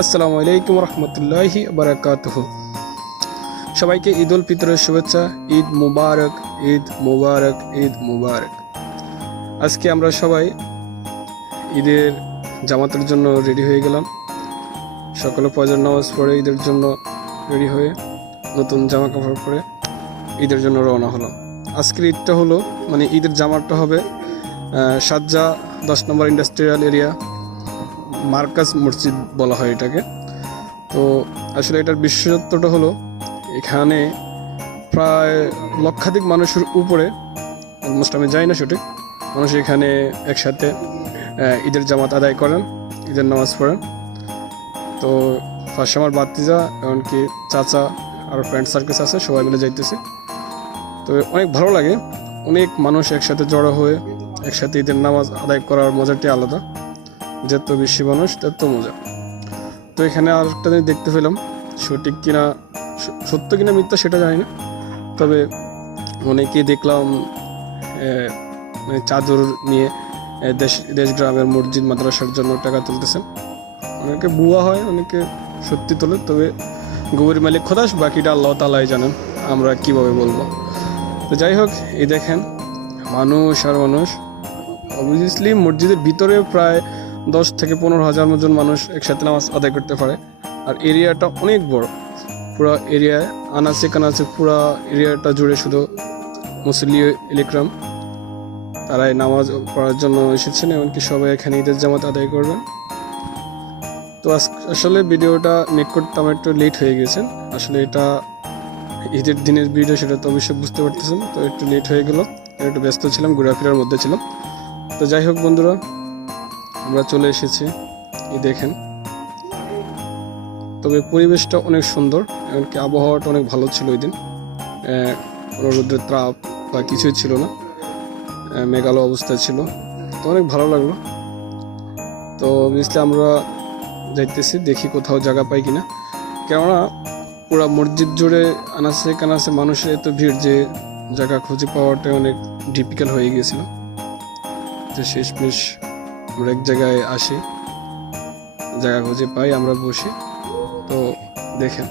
আসসালামু আলাইকুম রহমতুল্লাহি বারাকাতুহু। সবাইকে ঈদ উল ফিতরের শুভেচ্ছা। ঈদ মুবারক, ঈদ মুবারক, ঈদ মুবারক। আজকে আমরা সবাই ঈদের জামাতের জন্য রেডি হয়ে গেলাম। সকালে ফজর নামাজ পড়ে ঈদের জন্য রেডি হয়ে নতুন জামা কাপড় পরে ঈদের জন্য রওনা হলাম। আজকের ঈদটা হলো ঈদের জামাতটা হবে সাজ্জা 10 নম্বর ইন্ডাস্ট্রিয়াল এরিয়া মার্কাজ মসজিদ বলা হয় এটাকে। তো আসলে এটার বিশেষত্বটা হলো এখানে প্রায় লক্ষাধিক মানুষের উপরে, অলমোস্ট আমি যাই না সঠিক, মানুষ এখানে একসাথে ঈদের জামাত আদায় করেন, ঈদের নামাজ পড়েন। তো ফার্স্ট আমার বাতিজা, এমনকি চাচা আর ফ্রেন্ড সার্কেল আছে, সবাই মিলে যাইতেছি। তো অনেক ভালো লাগে, অনেক মানুষ একসাথে জড়ো হয়ে একসাথে ঈদের নামাজ আদায় করার মজাটি আলাদা। যত বেশি মানুষ তত মজা। তো এখানে আর একটা জিনিস দেখতে পেলাম, সঠিক কিনা, সত্য কিনা মিথ্যা সেটা জানি না, তবে অনেকেই দেখলাম চাদর নিয়ে দেশ গ্রামের মসজিদ মাদ্রাসার জন্য টাকা তুলতেছেন। অনেকে বুয়া হয়, অনেকে সত্যি তোলে, তবে গোবরের মালিক খোদাস, বাকিটা আল্লাহ তাআলাই জানেন, আমরা কিভাবে বলবো। তো যাই হোক, এই দেখেন মানুষ আর মানুষ। অবভিয়াসলি মসজিদের ভিতরে প্রায় 10 থেকে 15,000 জন মানুষ একসাথে নামাজ আদায় করতে পারে। আর এরিয়াটা অনেক বড়, পুরো এরিয়ায় আনাচে কানাচে পুরো এরিয়াটা জুড়ে শুধু মুসল্লি ইকরাম, তারাই নামাজ পড়ার জন্য এসেছেন, এমনকি সবাই এখানে ঈদের জামাত আদায় করবেন। তো আসলে ভিডিওটা মেক করতে আমার একটু লেট হয়ে গেছে। আসলে এটা ঈদের দিনের ভিডিও, সেটা তো অবশ্যই বুঝতে পারতেছেন। তো একটু লেট হয়ে গেল, একটু ব্যস্ত ছিলাম, ঘোরাফেরার মধ্যে ছিলাম। তো যাই হোক বন্ধুরা, আমরা চলে এসেছি। এই দেখেন, তবে পরিবেশটা অনেক সুন্দর, এমনকি আবহাওয়াটা অনেক ভালো ছিল ওই দিন। কোনো রোদের তাপ বা কিছুই ছিল না, মেঘালো অবস্থায় ছিল। তো অনেক ভালো লাগলো। তো অবভিয়াসলি আমরা যাইতেছি, দেখি কোথাও জায়গা পাই কিনা, কেননা পুরা মসজিদ জুড়ে আনাচে কানাচে মানুষের এত ভিড় যে জায়গা খুঁজে পাওয়াটা অনেক ডিফিকাল্ট হয়ে গিয়েছিল। তো শেষমেশ আমরা এক জায়গায় আসি, জায়গা খুঁজে পাই, আমরা বসি। তো দেখেন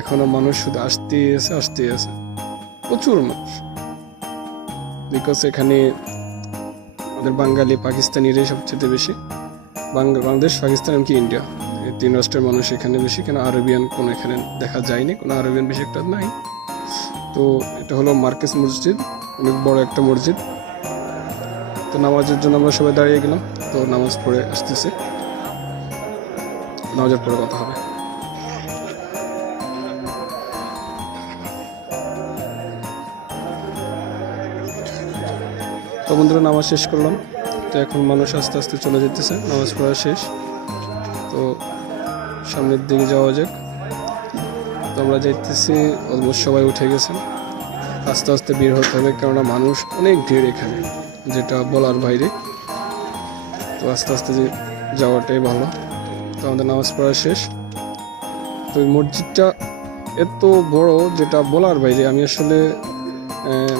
এখনো মানুষ শুধু আসতেই আছে, প্রচুর মানুষ। বিকজ এখানে আমাদের বাঙালি পাকিস্তানিরাই সবচেয়ে বেশি, বাংলাদেশ পাকিস্তান এমনকি ইন্ডিয়া, এই 3 রাষ্ট্রের মানুষ এখানে বেশি। কেন আরবিয়ান কোনো এখানে দেখা যায়নি, কোনো আরবিয়ান বেশি একটা নাই। তো এটা হলো মার্কাজ মসজিদ, অনেক বড় একটা মসজিদ। তো নামাজের জন্য আমরা সবাই দাঁড়িয়ে গেলাম। তো নামাজ পড়ে আসতেছে, নামাজের পরে কথা হবে। তো বন্ধুরা, নামাজ শেষ করলাম। তো এখন মানুষ আস্তে আস্তে চলে যেতেছে, নামাজ পড়া শেষ। তো সামনের দিকে যাওয়া যাক। তো আমরা যাইতেছি, অলমোস্ট সবাই উঠে গেছেন। আস্তে আস্তে বের হতে হবে, কেননা মানুষ অনেক ভিড় এখানে, যেটা বলার বাইরে। তো আস্তে আস্তে যাওয়াটাই ভালো। তো আমাদের নামাজ পড়া শেষ। তো এই মসজিদটা এত বড়, যেটা বলার বাইরে। আমি আসলে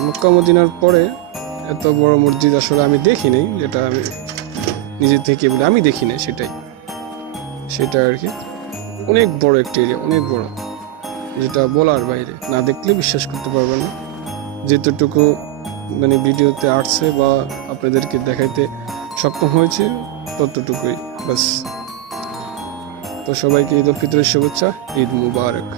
মক্কা মদিনার পরে এত বড় মসজিদ আসলে আমি দেখি নাই, যেটা আমি নিজে থেকে বলি, আমি দেখি নাই, সেটা আর কি। অনেক বড় একটা এরিয়া, অনেক বড়, যেটা বলার বাইরে, না দেখলে বিশ্বাস করতে পারবেন না। যেতটুকু ভিডিওতে আসছে বা আপনাদেরকে দেখাইতে সক্ষম হয়েছে, ততটুকুই বাস। তো সবাইকে ঈদ উল ফিতরের শুভেচ্ছা, ঈদ মুবারক।